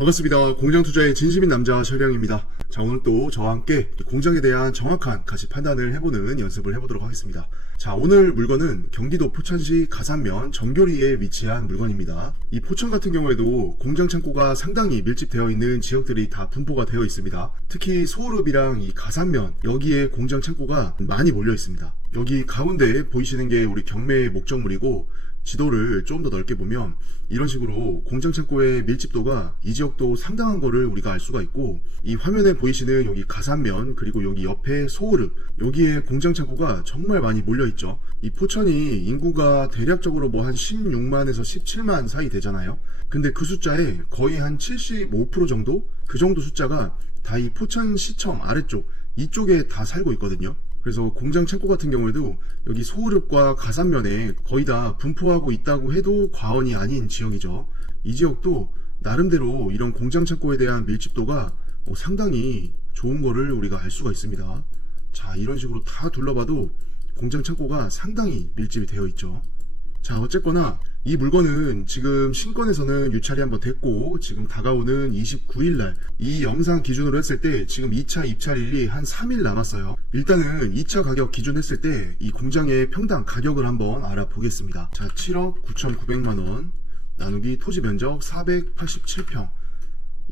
반갑습니다. 공장 투자의 진심인 남자 철량입니다. 자, 오늘 또 저와 함께 공장에 대한 정확한 가치 판단을 해보는 연습을 해보도록 하겠습니다. 자, 오늘 물건은 경기도 포천시 가산면 정교리에 위치한 물건입니다. 이 포천 같은 경우에도 공장 창고가 상당히 밀집되어 있는 지역들이 다 분포가 되어 있습니다. 특히 소호읍이랑 이 가산면 여기에 공장 창고가 많이 몰려 있습니다. 여기 가운데 보이시는 게 우리 경매의 목적물이고, 지도를 좀 더 넓게 보면 이런 식으로 공장 창고의 밀집도가 이 지역도 상당한 거를 우리가 알 수가 있고, 이 화면에 보이시는 여기 가산면 그리고 여기 옆에 소호읍 여기에 공장 창고가 정말 많이 몰려 있죠. 이 포천이 인구가 대략적으로 뭐 한 16만에서 17만 사이 되잖아요. 근데 그 숫자에 거의 한 75% 정도? 그 정도 숫자가 다 이 포천시청 아래쪽 이쪽에 다 살고 있거든요. 그래서 공장 창고 같은 경우에도 여기 소호읍과 가산면에 거의 다 분포하고 있다고 해도 과언이 아닌 지역이죠. 이 지역도 나름대로 이런 공장 창고에 대한 밀집도가 상당히 좋은 거를 우리가 알 수가 있습니다. 자, 이런 식으로 다 둘러봐도 공장 창고가 상당히 밀집이 되어 있죠. 자, 어쨌거나 이 물건은 지금 신권에서는 유찰이 한번 됐고, 지금 다가오는 29일날 이 영상 기준으로 했을 때 지금 2차 입찰일이 한 3일 남았어요. 일단은 2차 가격 기준 했을 때 이 공장의 평당 가격을 한번 알아보겠습니다. 자, 7억 9,900만원 나누기 토지 면적 487평.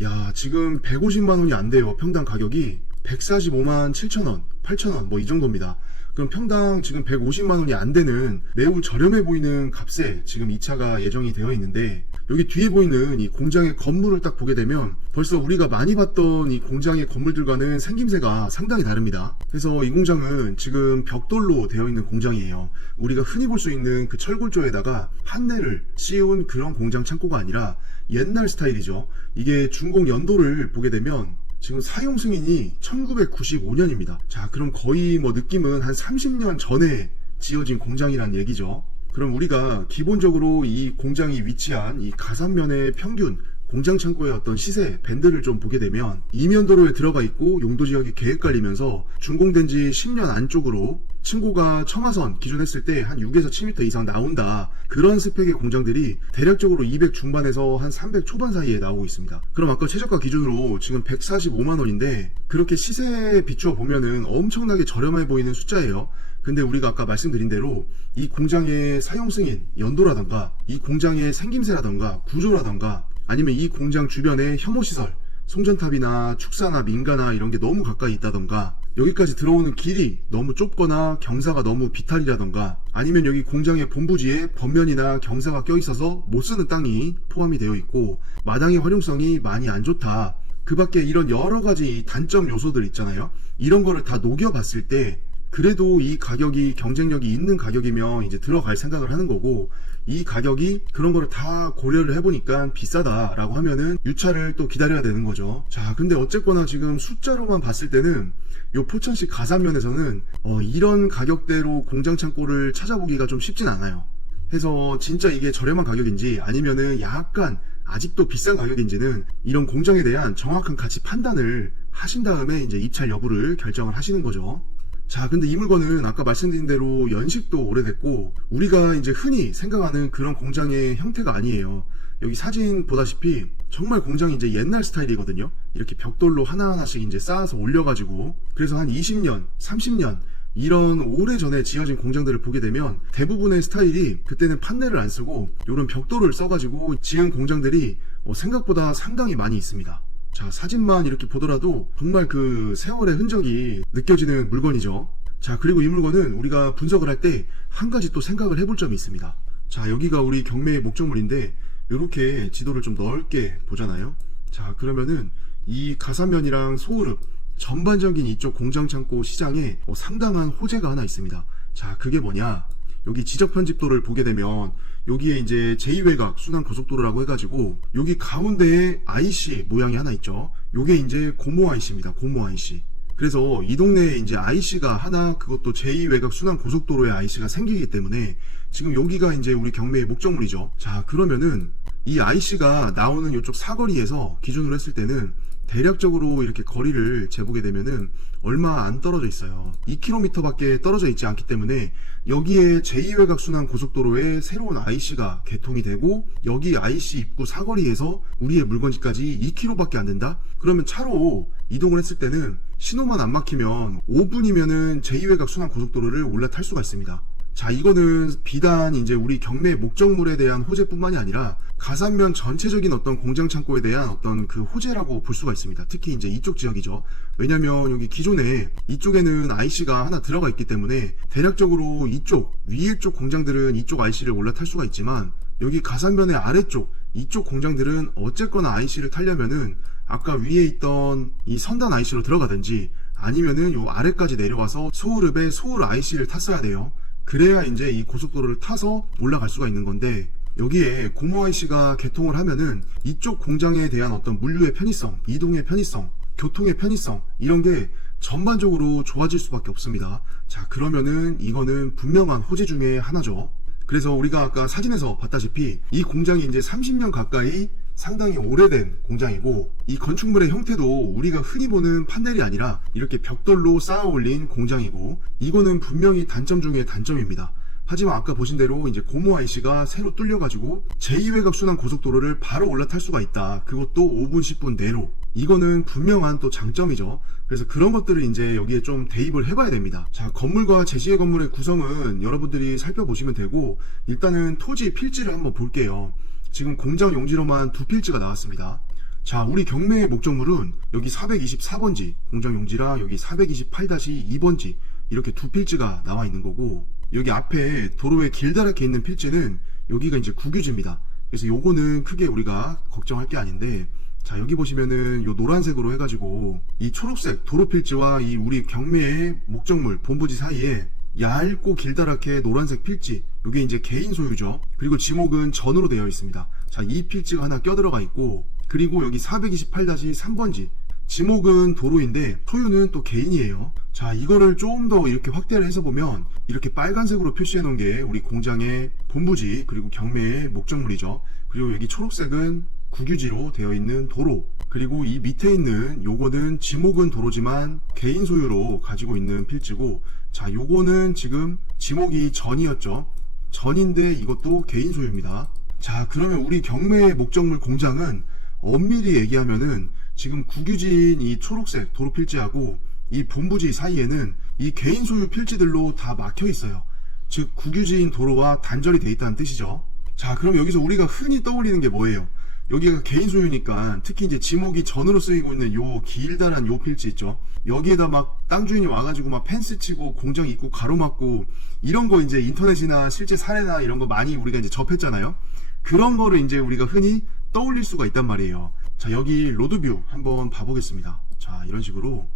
야, 지금 150만원이 안 돼요. 평당 가격이 145만 7천원 8천원 뭐 이 정도입니다. 그럼 평당 지금 150만원이 안 되는 매우 저렴해 보이는 값에 지금 2차가 예정이 되어 있는데, 여기 뒤에 보이는 이 공장의 건물을 딱 보게 되면 벌써 우리가 많이 봤던 이 공장의 건물들과는 생김새가 상당히 다릅니다. 그래서 이 공장은 지금 벽돌로 되어 있는 공장이에요. 우리가 흔히 볼 수 있는 그 철골조에다가 판넬을 씌운 그런 공장 창고가 아니라 옛날 스타일이죠. 이게 준공 연도를 보게 되면 지금 사용 승인이 1995년입니다. 자, 그럼 거의 뭐 느낌은 한 30년 전에 지어진 공장이란 얘기죠. 그럼 우리가 기본적으로 이 공장이 위치한 이 가산면의 평균 공장 창고의 어떤 시세 밴드를 좀 보게 되면 이면도로에 들어가 있고 용도 지역이 계획관리면서 준공된 지 10년 안쪽으로 층고가 청하선 기준했을 때 한 6에서 7m 이상 나온다. 그런 스펙의 공장들이 대략적으로 200 중반에서 한 300 초반 사이에 나오고 있습니다. 그럼 아까 최저가 기준으로 지금 145만원인데 그렇게 시세에 비추어 보면은 엄청나게 저렴해 보이는 숫자예요. 근데 우리가 아까 말씀드린 대로 이 공장의 사용 승인 연도라던가 이 공장의 생김새라던가 구조라던가 아니면 이 공장 주변에 혐오시설, 송전탑이나 축사나 민가나 이런 게 너무 가까이 있다던가, 여기까지 들어오는 길이 너무 좁거나 경사가 너무 비탈이라던가, 아니면 여기 공장의 본부지에 번면이나 경사가 껴있어서 못쓰는 땅이 포함이 되어 있고 마당의 활용성이 많이 안 좋다. 그 밖에 이런 여러가지 단점 요소들 있잖아요. 이런 거를 다 녹여봤을 때 그래도 이 가격이 경쟁력이 있는 가격이면 이제 들어갈 생각을 하는 거고, 이 가격이 그런 거를 다 고려를 해보니까 비싸다라고 하면은 유찰을 또 기다려야 되는 거죠. 자, 근데 어쨌거나 지금 숫자로만 봤을 때는 요 포천시 가산면에서는 이런 가격대로 공장 창고를 찾아보기가 좀 쉽진 않아요. 해서 진짜 이게 저렴한 가격인지 아니면은 약간 아직도 비싼 가격인지는 이런 공장에 대한 정확한 가치 판단을 하신 다음에 이제 입찰 여부를 결정을 하시는 거죠. 자, 근데 이 물건은 아까 말씀드린 대로 연식도 오래됐고 우리가 이제 흔히 생각하는 그런 공장의 형태가 아니에요. 여기 사진 보다시피 정말 공장이 이제 옛날 스타일이거든요. 이렇게 벽돌로 하나하나씩 이제 쌓아서 올려가지고, 그래서 한 20년, 30년 이런 오래전에 지어진 공장들을 보게 되면 대부분의 스타일이 그때는 판넬을 안 쓰고 이런 벽돌을 써가지고 지은 공장들이 생각보다 상당히 많이 있습니다. 자, 사진만 이렇게 보더라도 정말 그 세월의 흔적이 느껴지는 물건이죠. 자, 그리고 이 물건은 우리가 분석을 할 때 한 가지 또 생각을 해볼 점이 있습니다. 자, 여기가 우리 경매의 목적물인데 이렇게 지도를 좀 넓게 보잖아요. 자, 그러면은 이 가산면이랑 소호읍 전반적인 이쪽 공장 창고 시장에 상당한 호재가 하나 있습니다. 자, 그게 뭐냐? 여기 지적 편집도를 보게 되면 여기에 이제 제2외곽 순환고속도로라고 해가지고 여기 가운데에 IC 모양이 하나 있죠. 요게 이제 고모 IC입니다. 고모 IC. 그래서 이 동네에 이제 IC가 하나, 그것도 제2외곽 순환고속도로에 IC가 생기기 때문에 지금 여기가 이제 우리 경매의 목적물이죠. 자, 그러면은 이 IC가 나오는 이쪽 사거리에서 기준으로 했을 때는 대략적으로 이렇게 거리를 재보게 되면은 얼마 안 떨어져 있어요. 2km 밖에 떨어져 있지 않기 때문에 여기에 제2외곽 순환 고속도로에 새로운 IC가 개통이 되고 여기 IC 입구 사거리에서 우리의 물건지까지 2km 밖에 안 된다? 그러면 차로 이동을 했을 때는 신호만 안 막히면 5분이면은 제2외곽 순환 고속도로를 올라탈 수가 있습니다. 자, 이거는 비단 이제 우리 경매 목적물에 대한 호재뿐만이 아니라 가산면 전체적인 어떤 공장 창고에 대한 어떤 그 호재라고 볼 수가 있습니다. 특히 이제 이쪽 지역이죠. 왜냐면 여기 기존에 이쪽에는 IC가 하나 들어가 있기 때문에 대략적으로 이쪽 위에 쪽 공장들은 이쪽 IC를 올라탈 수가 있지만 여기 가산면의 아래쪽 이쪽 공장들은 어쨌거나 IC를 타려면은 아까 위에 있던 이 선단 IC로 들어가든지 아니면은 요 아래까지 내려와서 소울읍에 소울 IC를 탔어야 돼요. 그래야 이제 이 고속도로를 타서 올라갈 수가 있는 건데 여기에 고모 IC가 개통을 하면은 이쪽 공장에 대한 어떤 물류의 편의성, 이동의 편의성, 교통의 편의성 이런 게 전반적으로 좋아질 수밖에 없습니다. 자, 그러면은 이거는 분명한 호재 중에 하나죠. 그래서 우리가 아까 사진에서 봤다시피 이 공장이 이제 30년 가까이 상당히 오래된 공장이고 이 건축물의 형태도 우리가 흔히 보는 판넬이 아니라 이렇게 벽돌로 쌓아 올린 공장이고 이거는 분명히 단점 중에 단점입니다. 하지만 아까 보신 대로 이제 고모 IC가 새로 뚫려가지고 제2외곽 순환 고속도로를 바로 올라탈 수가 있다. 그것도 5분 10분 내로. 이거는 분명한 또 장점이죠. 그래서 그런 것들을 이제 여기에 좀 대입을 해봐야 됩니다. 자, 건물과 제시의 건물의 구성은 여러분들이 살펴보시면 되고 일단은 토지 필지를 한번 볼게요. 지금 공장 용지로만 두 필지가 나왔습니다. 자, 우리 경매의 목적물은 여기 424번지 공장 용지라 여기 428-2번지 이렇게 두 필지가 나와 있는 거고 여기 앞에 도로에 길다랗게 있는 필지는 여기가 이제 국유지입니다. 그래서 요거는 크게 우리가 걱정할 게 아닌데 자, 여기 보시면은 요 노란색으로 해가지고 이 초록색 도로 필지와 이 우리 경매의 목적물 본부지 사이에 얇고 길다랗게 노란색 필지 이게 이제 개인 소유죠. 그리고 지목은 전으로 되어 있습니다. 자, 이 필지가 하나 껴들어가 있고 그리고 여기 428-3번지 지목은 도로인데 소유는 또 개인이에요. 자, 이거를 좀 더 이렇게 확대를 해서 보면 이렇게 빨간색으로 표시해 놓은 게 우리 공장의 본부지 그리고 경매의 목적물이죠. 그리고 여기 초록색은 국유지로 되어 있는 도로 그리고 이 밑에 있는 요거는 지목은 도로지만 개인 소유로 가지고 있는 필지고 자, 요거는 지금 지목이 전이었죠. 전인데 이것도 개인 소유입니다. 자, 그러면 우리 경매의 목적물 공장은 엄밀히 얘기하면은 지금 국유지인 이 초록색 도로 필지하고 이 본부지 사이에는 이 개인 소유 필지들로 다 막혀 있어요. 즉 국유지인 도로와 단절이 돼 있다는 뜻이죠. 자, 그럼 여기서 우리가 흔히 떠올리는 게 뭐예요? 여기가 개인 소유니까 특히 이제 지목이 전으로 쓰이고 있는 요 길다란 요 필지 있죠. 여기에다 막 땅 주인이 와가지고 막 펜스 치고 공장 입구 가로막고 이런 거 이제 인터넷이나 실제 사례나 이런 거 많이 우리가 이제 접했잖아요. 그런 거를 이제 우리가 흔히 떠올릴 수가 있단 말이에요. 자, 여기 로드뷰 한번 봐보겠습니다. 자, 이런 식으로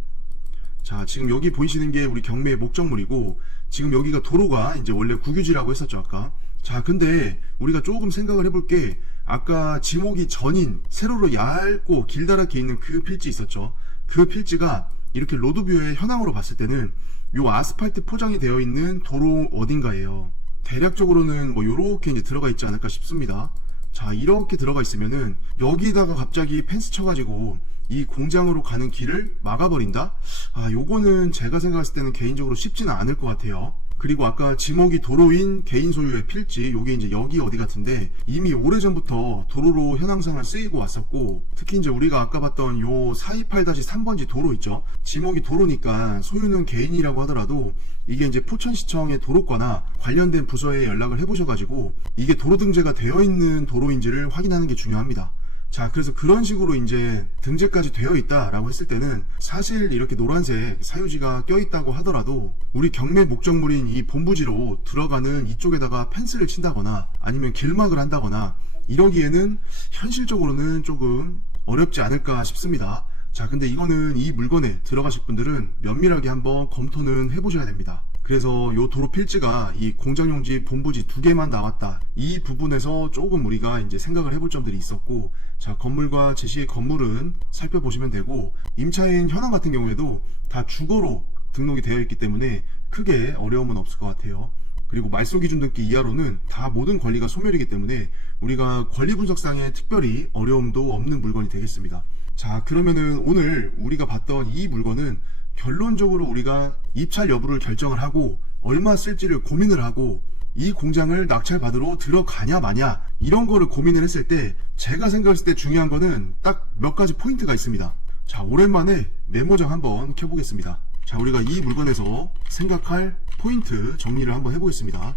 자, 지금 여기 보이시는 게 우리 경매의 목적물이고 지금 여기가 도로가 이제 원래 국유지라고 했었죠 아까. 자, 근데 우리가 조금 생각을 해볼 게 아까 지목이 전인 세로로 얇고 길다랗게 있는 그 필지 있었죠. 그 필지가 이렇게 로드뷰의 현황으로 봤을 때는 요 아스팔트 포장이 되어 있는 도로 어딘가예요. 대략적으로는 뭐 요렇게 이제 들어가 있지 않을까 싶습니다. 자, 이렇게 들어가 있으면은 여기다가 갑자기 펜스 쳐가지고 이 공장으로 가는 길을 막아버린다? 아, 요거는 제가 생각했을 때는 개인적으로 쉽지는 않을 것 같아요. 그리고 아까 지목이 도로인 개인 소유의 필지, 요게 이제 여기 어디 같은데 이미 오래전부터 도로로 현황상을 쓰이고 왔었고 특히 이제 우리가 아까 봤던 요 428-3번지 도로 있죠. 지목이 도로니까 소유는 개인이라고 하더라도 이게 이제 포천시청의 도로과나 관련된 부서에 연락을 해보셔가지고 이게 도로 등재가 되어 있는 도로인지를 확인하는 게 중요합니다. 자, 그래서 그런 식으로 이제 등재까지 되어 있다라고 했을 때는 사실 이렇게 노란색 사유지가 껴있다고 하더라도 우리 경매 목적물인 이 본부지로 들어가는 이쪽에다가 펜스를 친다거나 아니면 길막을 한다거나 이러기에는 현실적으로는 조금 어렵지 않을까 싶습니다. 자, 근데 이거는 이 물건에 들어가실 분들은 면밀하게 한번 검토는 해보셔야 됩니다. 그래서 요 도로 필지가 이 공장용지 본부지 두 개만 나왔다. 이 부분에서 조금 우리가 이제 생각을 해볼 점들이 있었고, 자, 건물과 제시의 건물은 살펴보시면 되고, 임차인 현황 같은 경우에도 다 주거로 등록이 되어 있기 때문에 크게 어려움은 없을 것 같아요. 그리고 말소 기준 등기 이하로는 다 모든 권리가 소멸이기 때문에 우리가 권리 분석상에 특별히 어려움도 없는 물건이 되겠습니다. 자, 그러면은 오늘 우리가 봤던 이 물건은 결론적으로 우리가 입찰 여부를 결정을 하고 얼마 쓸지를 고민을 하고 이 공장을 낙찰받으러 들어가냐 마냐 이런 거를 고민을 했을 때 제가 생각했을 때 중요한 거는 딱 몇 가지 포인트가 있습니다. 자, 오랜만에 메모장 한번 켜보겠습니다. 자, 우리가 이 물건에서 생각할 포인트 정리를 한번 해보겠습니다.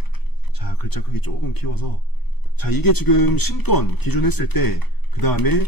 자, 글자 크기 조금 키워서, 자, 이게 지금 신권 기준 했을 때, 그 다음에 요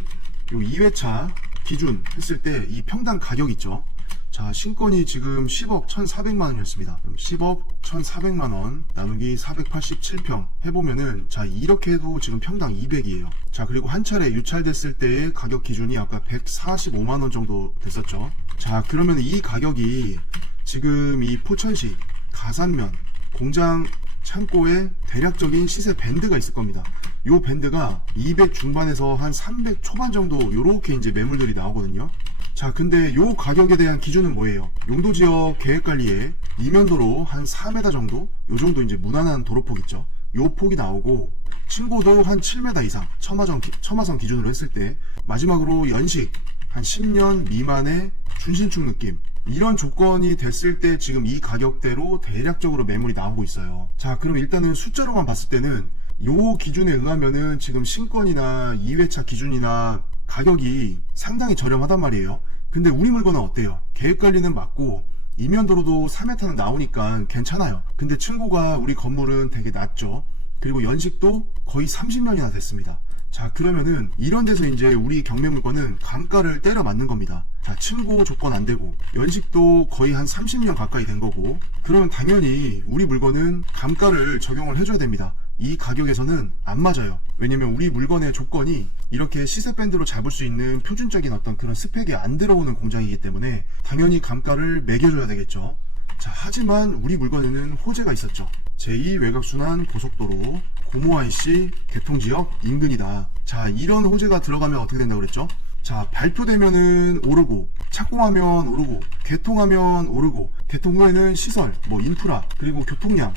2회차 기준 했을 때 이 평당 가격 있죠. 자, 신권이 지금 10억 1,400만원이었습니다. 그럼 10억 1,400만원 나누기 487평 해보면은, 자, 이렇게 해도 지금 평당 200이에요. 자, 그리고 한 차례 유찰됐을 때의 가격 기준이 아까 145만원 정도 됐었죠. 자, 그러면 이 가격이 지금 이 포천시 가산면 공장 창고에 대략적인 시세 밴드가 있을 겁니다. 요 밴드가 200 중반에서 한 300 초반 정도 요렇게 이제 매물들이 나오거든요. 자, 근데 요 가격에 대한 기준은 뭐예요? 용도지역 계획관리에 이면도로 한 4m 정도? 요 정도 이제 무난한 도로폭 있죠. 요 폭이 나오고 층고도 한 7m 이상 첨화선 기준으로 했을 때, 마지막으로 연식 한 10년 미만의 준신축 느낌, 이런 조건이 됐을 때 지금 이 가격대로 대략적으로 매물이 나오고 있어요. 자, 그럼 일단은 숫자로만 봤을 때는 요 기준에 의하면은 지금 신권이나 2회차 기준이나 가격이 상당히 저렴하단 말이에요. 근데 우리 물건은 어때요? 계획관리는 맞고 이면도로도 3m는 나오니까 괜찮아요. 근데 층고가 우리 건물은 되게 낮죠. 그리고 연식도 거의 30년이나 됐습니다. 자, 그러면은 이런 데서 이제 우리 경매 물건은 감가를 때려 맞는 겁니다. 자, 층고 조건 안 되고 연식도 거의 한 30년 가까이 된 거고, 그러면 당연히 우리 물건은 감가를 적용을 해줘야 됩니다. 이 가격에서는 안 맞아요. 왜냐면 우리 물건의 조건이 이렇게 시세 밴드로 잡을 수 있는 표준적인 어떤 그런 스펙이 안 들어오는 공장이기 때문에 당연히 감가를 매겨줘야 되겠죠. 자, 하지만 우리 물건에는 호재가 있었죠. 제2 외곽순환 고속도로 고모IC 개통지역 인근이다. 자, 이런 호재가 들어가면 어떻게 된다고 그랬죠? 자, 발표되면은 오르고, 착공하면 오르고, 개통하면 오르고, 개통 후에는 시설, 뭐 인프라, 그리고 교통량,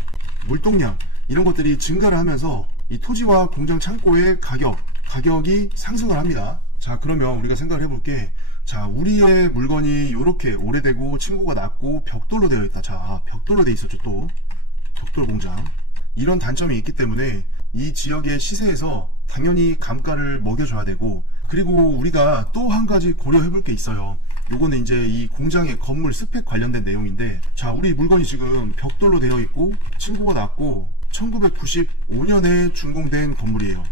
물동량 이런 것들이 증가를 하면서 이 토지와 공장 창고의 가격이 상승을 합니다. 자, 그러면 우리가 생각을 해볼게. 자, 우리의 물건이 이렇게 오래되고 층고가 낮고 벽돌로 되어 있다. 자, 벽돌로 되어 있었죠. 또 벽돌 공장, 이런 단점이 있기 때문에 이 지역의 시세에서 당연히 감가를 먹여줘야 되고, 그리고 우리가 또 한 가지 고려해 볼 게 있어요. 요거는 이제 이 공장의 건물 스펙 관련된 내용인데, 자, 우리 물건이 지금 벽돌로 되어 있고 층고가 낮고 1995년에 준공된 건물이에요.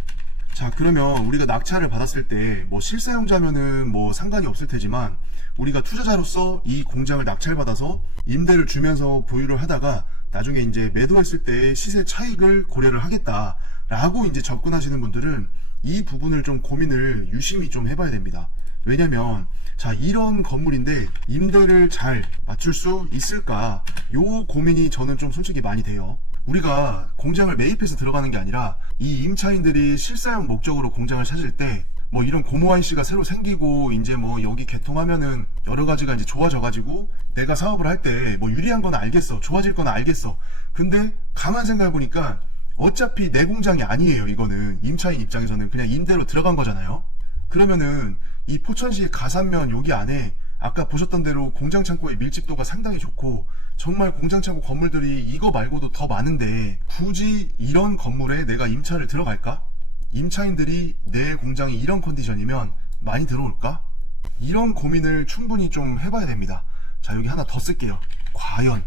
자, 그러면 우리가 낙찰을 받았을 때 뭐 실사용자면은 뭐 상관이 없을 테지만, 우리가 투자자로서 이 공장을 낙찰받아서 임대를 주면서 보유를 하다가 나중에 이제 매도했을 때 시세 차익을 고려를 하겠다라고 이제 접근하시는 분들은 이 부분을 좀 고민을 유심히 좀 해봐야 됩니다. 왜냐면 자, 이런 건물인데 임대를 잘 맞출 수 있을까, 요 고민이 저는 좀 솔직히 많이 돼요. 우리가 공장을 매입해서 들어가는 게 아니라 이 임차인들이 실사용 목적으로 공장을 찾을 때 뭐 이런 고모IC가 새로 생기고 이제 뭐 여기 개통하면은 여러 가지가 이제 좋아져 가지고 내가 사업을 할 때 뭐 유리한 건 알겠어, 좋아질 건 알겠어. 근데 가만 생각해 보니까 어차피 내 공장이 아니에요. 이거는 임차인 입장에서는 그냥 임대로 들어간 거잖아요. 그러면은 이 포천시 가산면 여기 안에 아까 보셨던 대로 공장 창고의 밀집도가 상당히 좋고 정말 공장 창고 건물들이 이거 말고도 더 많은데 굳이 이런 건물에 내가 임차를 들어갈까? 임차인들이 내 공장이 이런 컨디션이면 많이 들어올까? 이런 고민을 충분히 좀 해봐야 됩니다. 자, 여기 하나 더 쓸게요. 과연.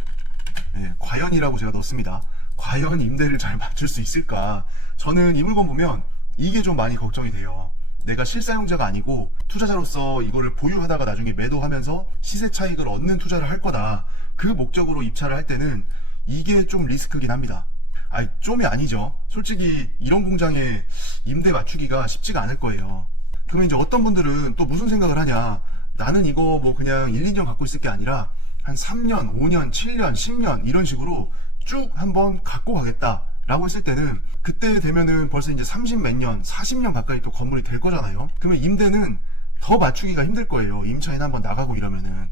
네, 과연이라고 제가 넣습니다. 과연 임대를 잘 맞출 수 있을까? 저는 이 물건 보면 이게 좀 많이 걱정이 돼요. 내가 실사용자가 아니고 투자자로서 이거를 보유하다가 나중에 매도하면서 시세 차익을 얻는 투자를 할 거다, 그 목적으로 입찰을 할 때는 이게 좀 리스크긴 합니다. 좀이 아니죠. 솔직히 이런 공장에 임대 맞추기가 쉽지가 않을 거예요. 그러면 이제 어떤 분들은 또 무슨 생각을 하냐, 나는 이거 뭐 그냥 1, 2년 갖고 있을 게 아니라 한 3년, 5년, 7년, 10년 이런 식으로 쭉 한번 갖고 가겠다 라고 했을 때는 그때 되면은 벌써 이제 30 몇 년, 40년 가까이 또 건물이 될 거잖아요. 그러면 임대는 더 맞추기가 힘들 거예요. 임차인 한번 나가고 이러면은.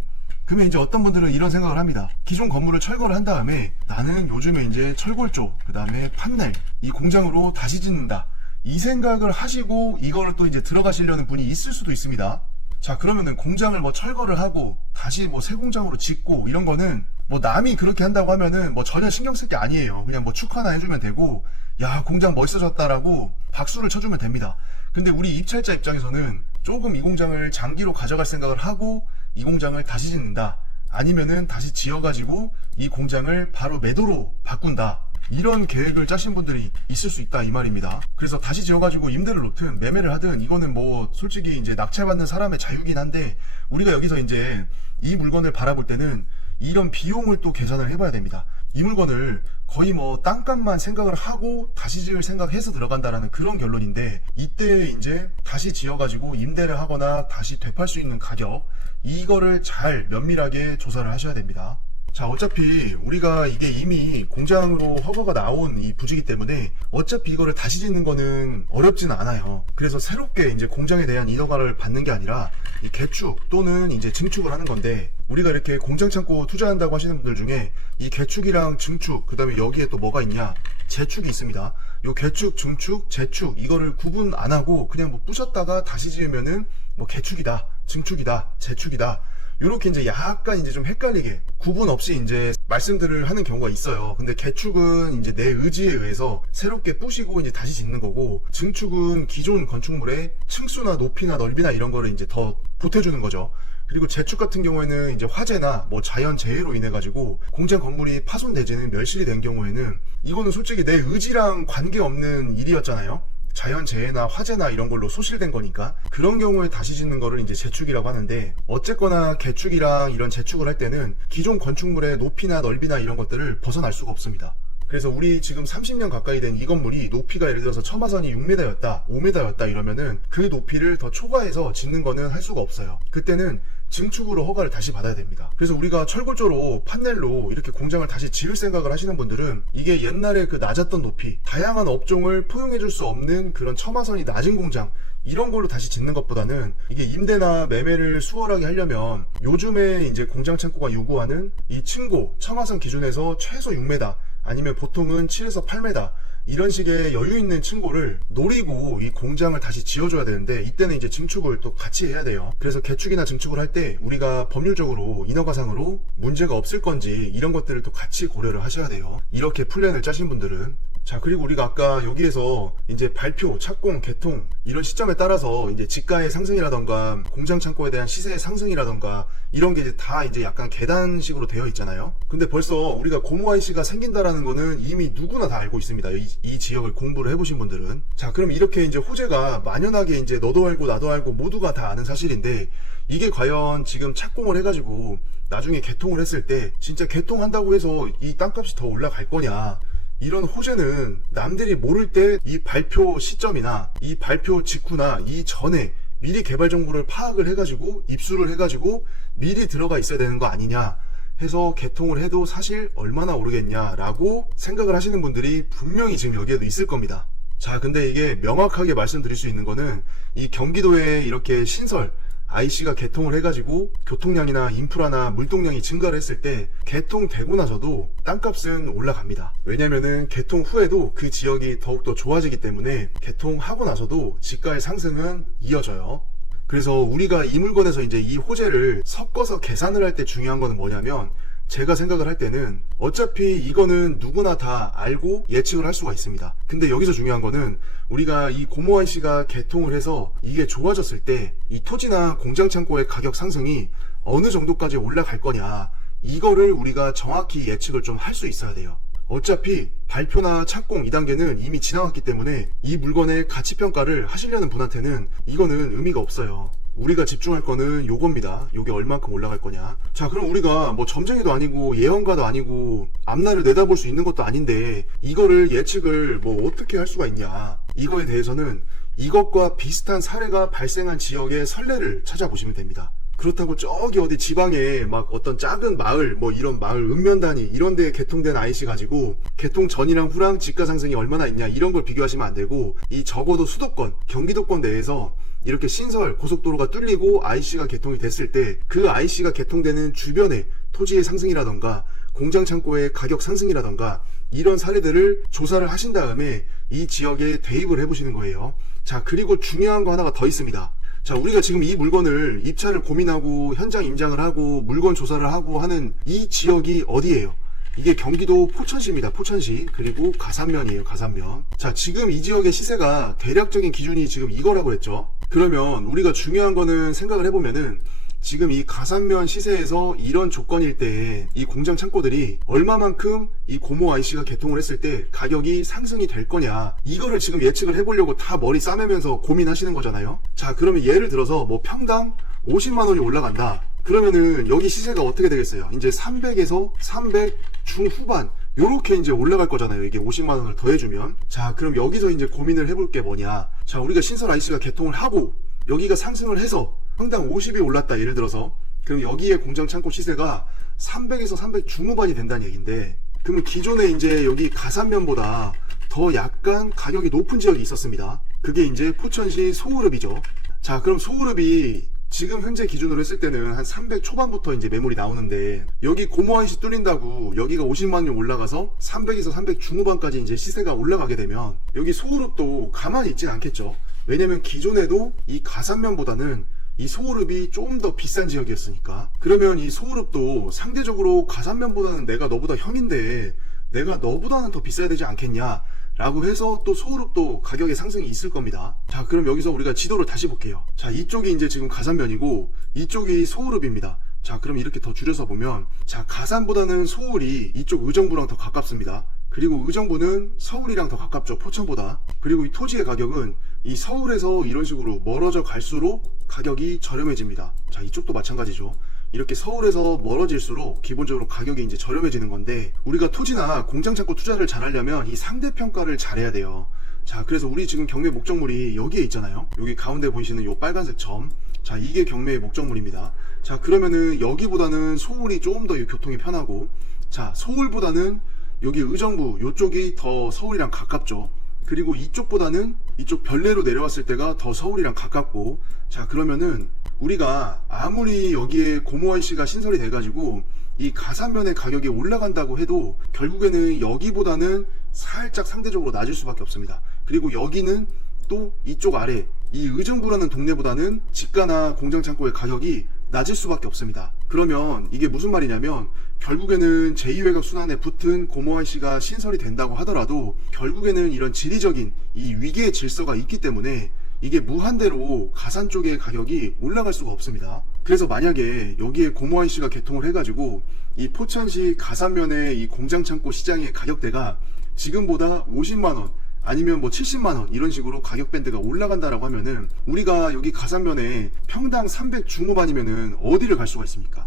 그러면 이제 어떤 분들은 이런 생각을 합니다. 기존 건물을 철거를 한 다음에 나는 요즘에 이제 철골조, 그 다음에 판넬, 이 공장으로 다시 짓는다. 이 생각을 하시고 이거를 또 이제 들어가시려는 분이 있을 수도 있습니다. 자, 그러면은 공장을 뭐 철거를 하고 다시 뭐 새 공장으로 짓고 이런 거는 뭐 남이 그렇게 한다고 하면은 뭐 전혀 신경 쓸 게 아니에요. 그냥 뭐 축하나 해주면 되고, 야, 공장 멋있어졌다라고 박수를 쳐주면 됩니다. 근데 우리 입찰자 입장에서는 조금 이 공장을 장기로 가져갈 생각을 하고 이 공장을 다시 짓는다, 아니면은 다시 지어가지고 이 공장을 바로 매도로 바꾼다, 이런 계획을 짜신 분들이 있을 수 있다 이 말입니다. 그래서 다시 지어가지고 임대를 놓든 매매를 하든 이거는 뭐 솔직히 이제 낙찰받는 사람의 자유긴 한데, 우리가 여기서 이제 이 물건을 바라볼 때는 이런 비용을 또 계산을 해봐야 됩니다. 이 물건을 거의 뭐 땅값만 생각을 하고 다시 지을 생각해서 들어간다라는 그런 결론인데, 이때 이제 다시 지어가지고 임대를 하거나 다시 되팔 수 있는 가격, 이거를 잘 면밀하게 조사를 하셔야 됩니다. 자, 어차피 우리가 이게 이미 공장으로 허가가 나온 이 부지기 때문에 어차피 이거를 다시 짓는 거는 어렵진 않아요. 그래서 새롭게 이제 공장에 대한 인허가를 받는 게 아니라 이 개축 또는 이제 증축을 하는 건데, 우리가 이렇게 공장 창고 투자한다고 하시는 분들 중에 이 개축이랑 증축, 그 다음에 여기에 또 뭐가 있냐, 재축이 있습니다. 요 개축, 증축, 재축 이거를 구분 안 하고 그냥 뭐 부셨다가 다시 지으면은 뭐 개축이다, 증축이다, 재축이다, 요렇게 이제 약간 이제 좀 헷갈리게 구분 없이 이제 말씀들을 하는 경우가 있어요. 근데 개축은 이제 내 의지에 의해서 새롭게 부시고 이제 다시 짓는 거고, 증축은 기존 건축물의 층수나 높이나 넓이나 이런 거를 이제 더 보태주는 거죠. 그리고 재축 같은 경우에는 이제 화재나 뭐 자연 재해로 인해 가지고 공장 건물이 파손 내지는 멸실이 된 경우에는 이거는 솔직히 내 의지랑 관계없는 일이었잖아요. 자연 재해나 화재나 이런 걸로 소실된 거니까 그런 경우에 다시 짓는 거를 이제 재축이라고 하는데, 어쨌거나 개축이랑 이런 재축을 할 때는 기존 건축물의 높이나 넓이나 이런 것들을 벗어날 수가 없습니다. 그래서 우리 지금 30년 가까이 된 이 건물이 높이가 예를 들어서 처마선이 6m였다, 5m였다 이러면은 그 높이를 더 초과해서 짓는 거는 할 수가 없어요. 그때는 증축으로 허가를 다시 받아야 됩니다. 그래서 우리가 철골조로 판넬로 이렇게 공장을 다시 지을 생각을 하시는 분들은 이게 옛날에 그 낮았던 높이, 다양한 업종을 포용해 줄 수 없는 그런 처마선이 낮은 공장, 이런 걸로 다시 짓는 것보다는 이게 임대나 매매를 수월하게 하려면 요즘에 이제 공장 창고가 요구하는 이 층고, 처마선 기준에서 최소 6m, 아니면 보통은 7에서 8m 이런 식의 여유 있는 층고를 노리고 이 공장을 다시 지어줘야 되는데, 이때는 이제 증축을 또 같이 해야 돼요. 그래서 개축이나 증축을 할 때 우리가 법률적으로 인허가상으로 문제가 없을 건지 이런 것들을 또 같이 고려를 하셔야 돼요. 이렇게 플랜을 짜신 분들은. 자, 그리고 우리가 아까 여기에서 이제 발표, 착공, 개통 이런 시점에 따라서 이제 지가의 상승이라던가 공장 창고에 대한 시세의 상승이라던가 이런 게 이제 다 이제 약간 계단식으로 되어 있잖아요. 근데 벌써 우리가 고무 IC가 생긴다라는 거는 이미 누구나 다 알고 있습니다. 이 지역을 공부를 해보신 분들은. 자, 그럼 이렇게 이제 호재가 만연하게 이제 너도 알고 나도 알고 모두가 다 아는 사실인데, 이게 과연 지금 착공을 해가지고 나중에 개통을 했을 때 진짜 개통한다고 해서 이 땅값이 더 올라갈 거냐, 이런 호재는 남들이 모를 때 이 발표 시점이나 이 발표 직후나 이 전에 미리 개발 정보를 파악을 해가지고 입수를 해가지고 미리 들어가 있어야 되는 거 아니냐 해서 개통을 해도 사실 얼마나 오르겠냐라고 생각을 하시는 분들이 분명히 지금 여기에도 있을 겁니다. 자, 근데 이게 명확하게 말씀드릴 수 있는 거는 이 경기도에 이렇게 신설 IC가 개통을 해가지고 교통량이나 인프라나 물동량이 증가를 했을 때 개통되고 나서도 땅값은 올라갑니다. 왜냐면은 개통 후에도 그 지역이 더욱더 좋아지기 때문에 개통하고 나서도 지가의 상승은 이어져요. 그래서 우리가 이 물건에서 이제 이 호재를 섞어서 계산을 할 때 중요한 거는 뭐냐면, 제가 생각을 할 때는 어차피 이거는 누구나 다 알고 예측을 할 수가 있습니다. 근데 여기서 중요한 거는 우리가 이 고모 IC가 개통을 해서 이게 좋아졌을 때 이 토지나 공장 창고의 가격 상승이 어느 정도까지 올라갈 거냐, 이거를 우리가 정확히 예측을 좀 할 수 있어야 돼요. 어차피 발표나 착공 2단계는 이미 지나갔기 때문에 이 물건의 가치평가를 하시려는 분한테는 이거는 의미가 없어요. 우리가 집중할 거는 요겁니다. 요게 얼만큼 올라갈 거냐. 자, 그럼 우리가 뭐 점쟁이도 아니고 예언가도 아니고 앞날을 내다볼 수 있는 것도 아닌데 이거를 예측을 뭐 어떻게 할 수가 있냐. 이거에 대해서는 이것과 비슷한 사례가 발생한 지역의 선례를 찾아보시면 됩니다. 그렇다고 저기 어디 지방에 막 어떤 작은 마을, 뭐 이런 마을 읍면단위 이런 데에 개통된 IC 가지고 개통 전이랑 후랑 지가 상승이 얼마나 있냐 이런 걸 비교하시면 안 되고, 이 적어도 수도권, 경기도권 내에서 이렇게 신설 고속도로가 뚫리고 IC가 개통이 됐을 때 그 IC가 개통되는 주변의 토지의 상승이라던가 공장 창고의 가격 상승이라던가 이런 사례들을 조사를 하신 다음에 이 지역에 대입을 해보시는 거예요. 자, 그리고 중요한 거 하나가 더 있습니다. 자, 우리가 지금 이 물건을 입찰을 고민하고 현장 임장을 하고 물건 조사를 하고 하는 이 지역이 어디예요? 이게 경기도 포천시입니다. 포천시. 그리고 가산면이에요. 가산면. 자, 지금 이 지역의 시세가 대략적인 기준이 지금 이거라고 했죠. 그러면 우리가 중요한 거는 생각을 해보면은 지금 이 가산면 시세에서 이런 조건일 때 이 공장 창고들이 얼마만큼 이 고모 IC가 개통을 했을 때 가격이 상승이 될 거냐, 이거를 지금 예측을 해보려고 다 머리 싸매면서 고민하시는 거잖아요. 자, 그러면 예를 들어서 뭐 평당 50만원이 올라간다. 그러면은 여기 시세가 어떻게 되겠어요? 이제 300에서 300 중후반 요렇게 이제 올라갈 거잖아요. 이게 50만원을 더해주면. 자, 그럼 여기서 이제 고민을 해볼 게 뭐냐. 자, 우리가 신설 IC가 개통을 하고 여기가 상승을 해서 평당 50이 올랐다, 예를 들어서. 그럼 여기에 공장 창고 시세가 300에서 300 중후반이 된다는 얘기인데, 그러면 기존에 이제 여기 가산면보다 더 약간 가격이 높은 지역이 있었습니다. 그게 이제 포천시 소우릅이죠. 자, 그럼 소우릅이 지금 현재 기준으로 했을 때는 한 300 초반부터 이제 매물이 나오는데, 여기 고모 IC 뚫린다고 여기가 50만원 올라가서 300에서 300 중후반까지 이제 시세가 올라가게 되면 여기 소우릅도 가만히 있진 않겠죠. 왜냐면 기존에도 이 가산면보다는 이 소우릅이 좀 더 비싼 지역이었으니까. 그러면 이 소우릅도 상대적으로 가산면보다는 내가 너보다 형인데 내가 너보다는 더 비싸야 되지 않겠냐 라고 해서 또 소우릅도 가격의 상승이 있을 겁니다. 자, 그럼 여기서 우리가 지도를 다시 볼게요. 자, 이쪽이 이제 지금 가산면이고 이쪽이 소우릅입니다. 자, 그럼 이렇게 더 줄여서 보면, 자, 가산보다는 소울이 이쪽 의정부랑 더 가깝습니다. 그리고 의정부는 서울이랑 더 가깝죠. 포천보다. 그리고 이 토지의 가격은 이 서울에서 이런 식으로 멀어져 갈수록 가격이 저렴해집니다. 자, 이쪽도 마찬가지죠. 이렇게 서울에서 멀어질수록 기본적으로 가격이 이제 저렴해지는 건데, 우리가 토지나 공장 창고 투자를 잘 하려면 이 상대평가를 잘해야 돼요. 자, 그래서 우리 지금 경매 목적물이 여기에 있잖아요. 여기 가운데 보이시는 이 빨간색 점. 자, 이게 경매의 목적물입니다. 자, 그러면은 여기보다는 서울이 조금 더 교통이 편하고, 자, 서울보다는 여기 의정부 요쪽이 더 서울이랑 가깝죠. 그리고 이쪽보다는 이쪽 별내로 내려왔을 때가 더 서울이랑 가깝고, 자, 그러면은 우리가 아무리 여기에 고모 IC가 신설이 돼가지고 이 가산면의 가격이 올라간다고 해도 결국에는 여기보다는 살짝 상대적으로 낮을 수밖에 없습니다. 그리고 여기는 또 이쪽 아래 이 의정부라는 동네보다는 집가나 공장 창고의 가격이 낮을 수밖에 없습니다. 그러면 이게 무슨 말이냐면, 결국에는 제2외곽 순환에 붙은 고모 IC가 신설이 된다고 하더라도 결국에는 이런 지리적인 이 위계의 질서가 있기 때문에 이게 무한대로 가산 쪽의 가격이 올라갈 수가 없습니다. 그래서 만약에 여기에 고모 IC가 개통을 해가지고 이 포천시 가산면의 이 공장 창고 시장의 가격대가 지금보다 50만원 아니면 뭐 70만원 이런 식으로 가격 밴드가 올라간다라고 하면은, 우리가 여기 가산면에 평당 300 중후반이면은 어디를 갈 수가 있습니까?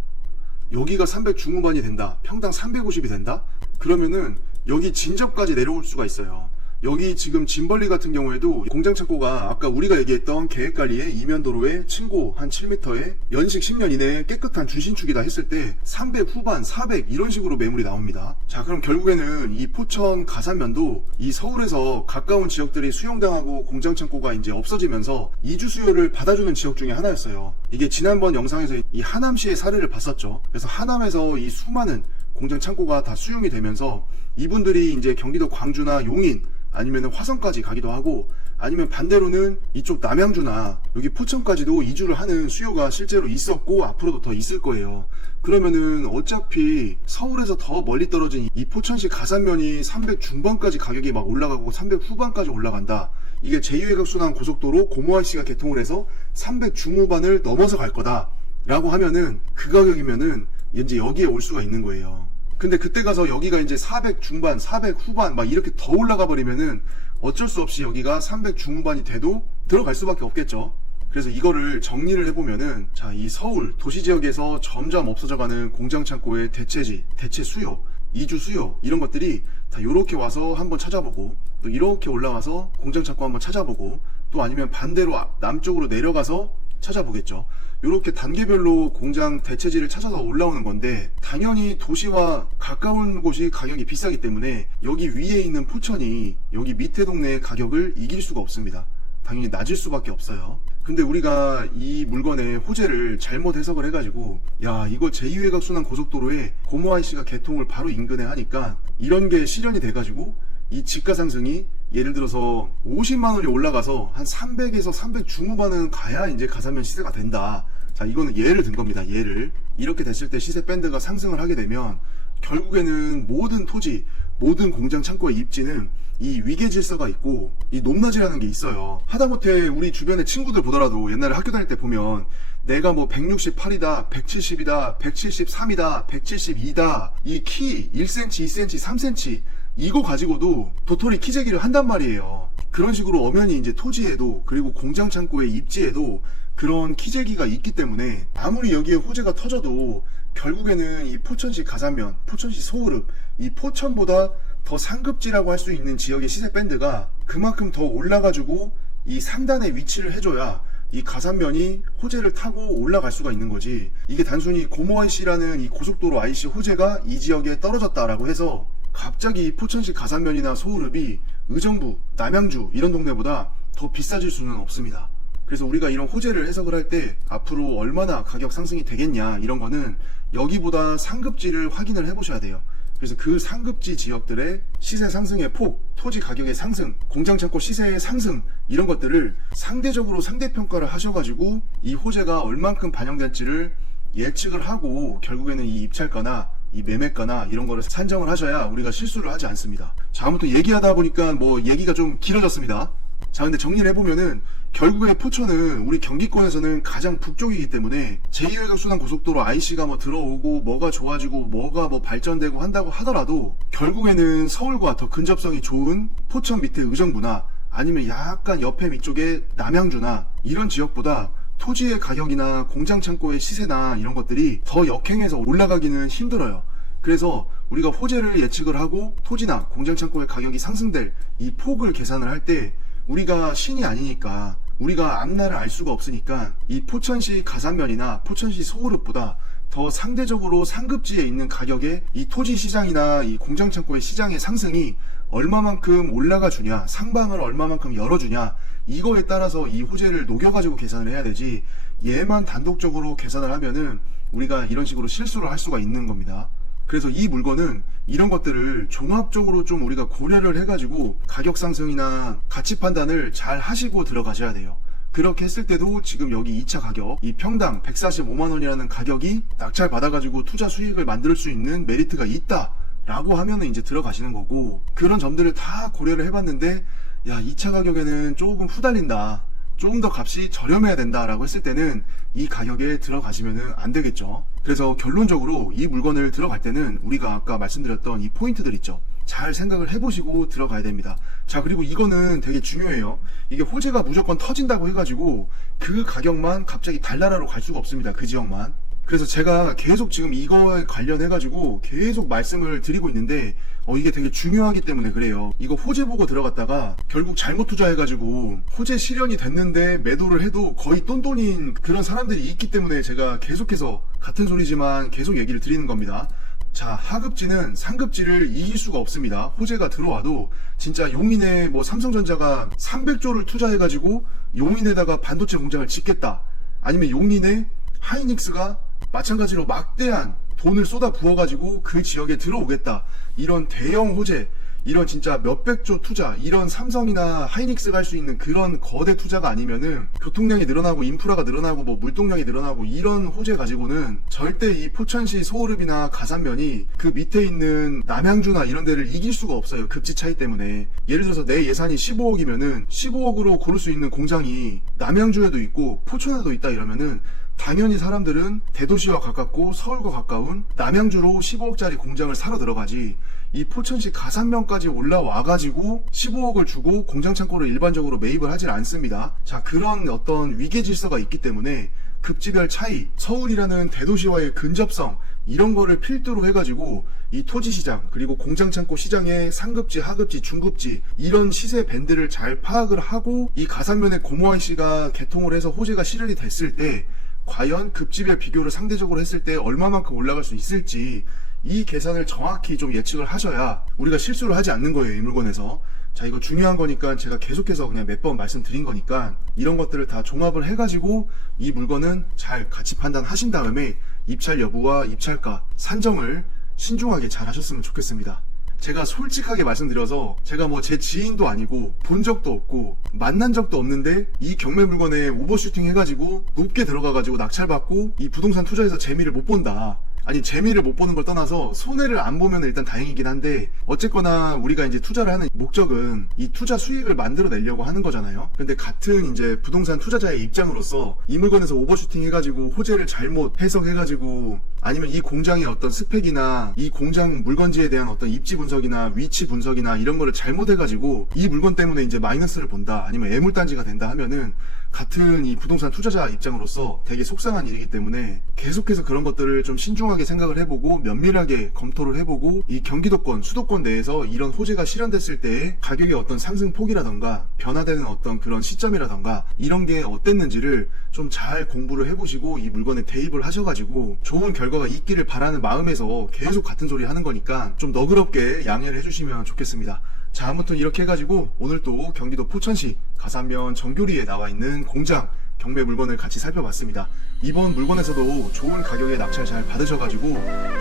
여기가 300 중후반이 된다, 평당 350이 된다? 그러면은 여기 진접까지 내려올 수가 있어요. 여기 지금 진벌리 같은 경우에도 공장 창고가 아까 우리가 얘기했던 계획관리의 이면도로에 층고 한 7m에 연식 10년 이내에 깨끗한 준신축이다 했을 때 300 후반, 400 이런 식으로 매물이 나옵니다. 자, 그럼 결국에는 이 포천 가산면도 이 서울에서 가까운 지역들이 수용당하고 공장 창고가 이제 없어지면서 이주 수요를 받아주는 지역 중에 하나였어요. 이게 지난번 영상에서 이 하남시의 사례를 봤었죠. 그래서 하남에서 이 수많은 공장 창고가 다 수용이 되면서 이분들이 이제 경기도 광주나 용인 아니면 화성까지 가기도 하고, 아니면 반대로는 이쪽 남양주나 여기 포천까지도 이주를 하는 수요가 실제로 있었고 앞으로도 더 있을 거예요. 그러면은 어차피 서울에서 더 멀리 떨어진 이 포천시 가산면이 300 중반까지 가격이 막 올라가고 300 후반까지 올라간다. 이게 제2외곽 순환 고속도로 고모 IC가 개통을 해서 300 중후반을 넘어서 갈 거다 라고 하면은, 그 가격이면은 이제 여기에 올 수가 있는 거예요. 근데 그때 가서 여기가 이제 400 중반, 400 후반 막 이렇게 더 올라가 버리면은 어쩔 수 없이 여기가 300 중후반이 돼도 들어갈 수밖에 없겠죠. 그래서 이거를 정리를 해보면은, 자, 이 서울 도시지역에서 점점 없어져가는 공장 창고의 대체지, 대체 수요, 이주 수요 이런 것들이 다 이렇게 와서 한번 찾아보고, 또 이렇게 올라와서 공장 창고 한번 찾아보고, 또 아니면 반대로 남쪽으로 내려가서 찾아보겠죠. 이렇게 단계별로 공장 대체지를 찾아서 올라오는 건데, 당연히 도시와 가까운 곳이 가격이 비싸기 때문에 여기 위에 있는 포천이 여기 밑에 동네의 가격을 이길 수가 없습니다. 당연히 낮을 수밖에 없어요. 근데 우리가 이 물건의 호재를 잘못 해석을 해가지고 야 이거 제2외곽순환 고속도로에 고모 IC가 개통을 바로 인근에 하니까 이런 게 실현이 돼가지고 이 지가 상승이 예를 들어서 50만 원이 올라가서 한 300에서 300 중후반은 가야 이제 가산면 시세가 된다. 자, 이거는 예를 든 겁니다. 예를. 이렇게 됐을 때 시세 밴드가 상승을 하게 되면 결국에는 모든 토지, 모든 공장 창고의 입지는 이 위계 질서가 있고 이 높낮이라는 게 있어요. 하다못해 우리 주변의 친구들 보더라도 옛날에 학교 다닐 때 보면 내가 뭐 168이다, 170이다, 173이다, 172다 이 키 1cm, 2cm, 3cm 이거 가지고도 도토리 키재기를 한단 말이에요. 그런 식으로 엄연히 이제 토지에도 그리고 공장 창고의 입지에도 그런 키재기가 있기 때문에 아무리 여기에 호재가 터져도 결국에는 이 포천시 가산면, 포천시 소흐릅, 이 포천보다 더 상급지라고 할 수 있는 지역의 시세 밴드가 그만큼 더 올라가지고 이 상단에 위치를 해줘야 이 가산면이 호재를 타고 올라갈 수가 있는 거지. 이게 단순히 고모 IC라는 이 고속도로 IC 호재가 이 지역에 떨어졌다라고 해서 갑자기 포천시 가산면이나 소흐릅이 의정부, 남양주 이런 동네보다 더 비싸질 수는 없습니다. 그래서 우리가 이런 호재를 해석을 할 때 앞으로 얼마나 가격 상승이 되겠냐 이런 거는 여기보다 상급지를 확인을 해보셔야 돼요. 그래서 그 상급지 지역들의 시세 상승의 폭, 토지 가격의 상승, 공장 창고 시세의 상승 이런 것들을 상대적으로 상대평가를 하셔가지고 이 호재가 얼만큼 반영될지를 예측을 하고 결국에는 이 입찰가나 이 매매가나 이런 거를 산정을 하셔야 우리가 실수를 하지 않습니다. 자, 아무튼 얘기하다 보니까 뭐 얘기가 좀 길어졌습니다. 자, 근데 정리를 해보면은 결국에 포천은 우리 경기권에서는 가장 북쪽이기 때문에 제2외곽순환 고속도로 IC가 뭐 들어오고 뭐가 좋아지고 뭐가 뭐 발전되고 한다고 하더라도 결국에는 서울과 더 근접성이 좋은 포천 밑에 의정부나 아니면 약간 옆에 위쪽에 남양주나 이런 지역보다 토지의 가격이나 공장 창고의 시세나 이런 것들이 더 역행해서 올라가기는 힘들어요. 그래서 우리가 호재를 예측을 하고 토지나 공장 창고의 가격이 상승될 이 폭을 계산을 할 때 우리가 신이 아니니까 우리가 앞날을 알 수가 없으니까 이 포천시 가산면이나 포천시 소흐릅보다 더 상대적으로 상급지에 있는 가격의 이 토지 시장이나 이 공장 창고의 시장의 상승이 얼마만큼 올라가 주냐, 상방을 얼마만큼 열어주냐 이거에 따라서 이 호재를 녹여가지고 계산을 해야 되지 얘만 단독적으로 계산을 하면은 우리가 이런 식으로 실수를 할 수가 있는 겁니다. 그래서 이 물건은 이런 것들을 종합적으로 좀 우리가 고려를 해가지고 가격 상승이나 가치 판단을 잘 하시고 들어가셔야 돼요. 그렇게 했을 때도 지금 여기 2차 가격 이 평당 145만원이라는 가격이 낙찰 받아가지고 투자 수익을 만들 수 있는 메리트가 있다 라고 하면은 이제 들어가시는 거고, 그런 점들을 다 고려를 해봤는데 야 2차 가격에는 조금 후달린다, 조금 더 값이 저렴해야 된다라고 했을 때는 이 가격에 들어가시면은 안 되겠죠. 그래서 결론적으로 이 물건을 들어갈 때는 우리가 아까 말씀드렸던 이 포인트들 있죠, 잘 생각을 해보시고 들어가야 됩니다. 자, 그리고 이거는 되게 중요해요. 이게 호재가 무조건 터진다고 해가지고 그 가격만 갑자기 달나라로 갈 수가 없습니다. 그 지역만. 그래서 제가 계속 지금 이거에 관련해가지고 계속 말씀을 드리고 있는데 이게 되게 중요하기 때문에 그래요. 이거 호재 보고 들어갔다가 결국 잘못 투자해가지고 호재 실현이 됐는데 매도를 해도 거의 똔똔인 그런 사람들이 있기 때문에 제가 계속해서 같은 소리지만 계속 얘기를 드리는 겁니다. 자, 하급지는 상급지를 이길 수가 없습니다. 호재가 들어와도 진짜 용인에 뭐 삼성전자가 300조를 투자해가지고 용인에다가 반도체 공장을 짓겠다, 아니면 용인에 하이닉스가 마찬가지로 막대한 돈을 쏟아 부어가지고 그 지역에 들어오겠다, 이런 대형 호재, 이런 진짜 몇백조 투자, 이런 삼성이나 하이닉스가 할 수 있는 그런 거대 투자가 아니면은 교통량이 늘어나고 인프라가 늘어나고 뭐 물동량이 늘어나고 이런 호재 가지고는 절대 이 포천시 소흐릅이나 가산면이 그 밑에 있는 남양주나 이런 데를 이길 수가 없어요. 급지 차이 때문에. 예를 들어서 내 예산이 15억이면은 15억으로 고를 수 있는 공장이 남양주에도 있고 포천에도 있다 이러면은 당연히 사람들은 대도시와 가깝고 서울과 가까운 남양주로 15억짜리 공장을 사러 들어가지, 이 포천시 가산면까지 올라와가지고 15억을 주고 공장 창고를 일반적으로 매입을 하질 않습니다. 자, 그런 어떤 위계 질서가 있기 때문에 급지별 차이, 서울이라는 대도시와의 근접성, 이런 거를 필두로 해가지고 이 토지 시장 그리고 공장 창고 시장의 상급지, 하급지, 중급지 이런 시세 밴드를 잘 파악을 하고 이 가산면의 고모 IC가 개통을 해서 호재가 실현이 됐을 때 과연 급지별 비교를 상대적으로 했을 때 얼마만큼 올라갈 수 있을지 이 계산을 정확히 좀 예측을 하셔야 우리가 실수를 하지 않는 거예요, 이 물건에서. 자, 이거 중요한 거니까 제가 계속해서 그냥 몇 번 말씀드린 거니까 이런 것들을 다 종합을 해가지고 이 물건은 잘 가치 판단하신 다음에 입찰 여부와 입찰가 산정을 신중하게 잘 하셨으면 좋겠습니다. 제가 솔직하게 말씀드려서 제가 뭐 제 지인도 아니고 본 적도 없고 만난 적도 없는데 이 경매 물건에 오버슈팅 해가지고 높게 들어가가지고 낙찰받고 이 부동산 투자에서 재미를 못 본다. 아니, 재미를 못 보는 걸 떠나서 손해를 안 보면 일단 다행이긴 한데 어쨌거나 우리가 이제 투자를 하는 목적은 이 투자 수익을 만들어내려고 하는 거잖아요. 근데 같은 이제 부동산 투자자의 입장으로서 이 물건에서 오버슈팅 해가지고 호재를 잘못 해석해가지고 아니면 이 공장의 어떤 스펙이나 이 공장 물건지에 대한 어떤 입지 분석이나 위치 분석이나 이런 거를 잘못해가지고 이 물건 때문에 이제 마이너스를 본다 아니면 애물단지가 된다 하면은 같은 이 부동산 투자자 입장으로서 되게 속상한 일이기 때문에 계속해서 그런 것들을 좀 신중하게 생각을 해보고 면밀하게 검토를 해보고 이 경기도권, 수도권 내에서 이런 호재가 실현됐을 때 가격의 어떤 상승폭이라던가 변화되는 어떤 그런 시점이라던가 이런 게 어땠는지를 좀 잘 공부를 해보시고 이 물건에 대입을 하셔가지고 좋은 결과가 있기를 바라는 마음에서 계속 같은 소리 하는 거니까 좀 너그럽게 양해를 해주시면 좋겠습니다. 자, 아무튼 이렇게 해가지고 오늘 또 경기도 포천시 가산면 정교리에 나와 있는 공장 경매 물건을 같이 살펴봤습니다. 이번 물건에서도 좋은 가격에 낙찰 잘 받으셔가지고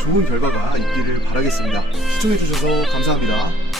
좋은 결과가 있기를 바라겠습니다. 시청해주셔서 감사합니다.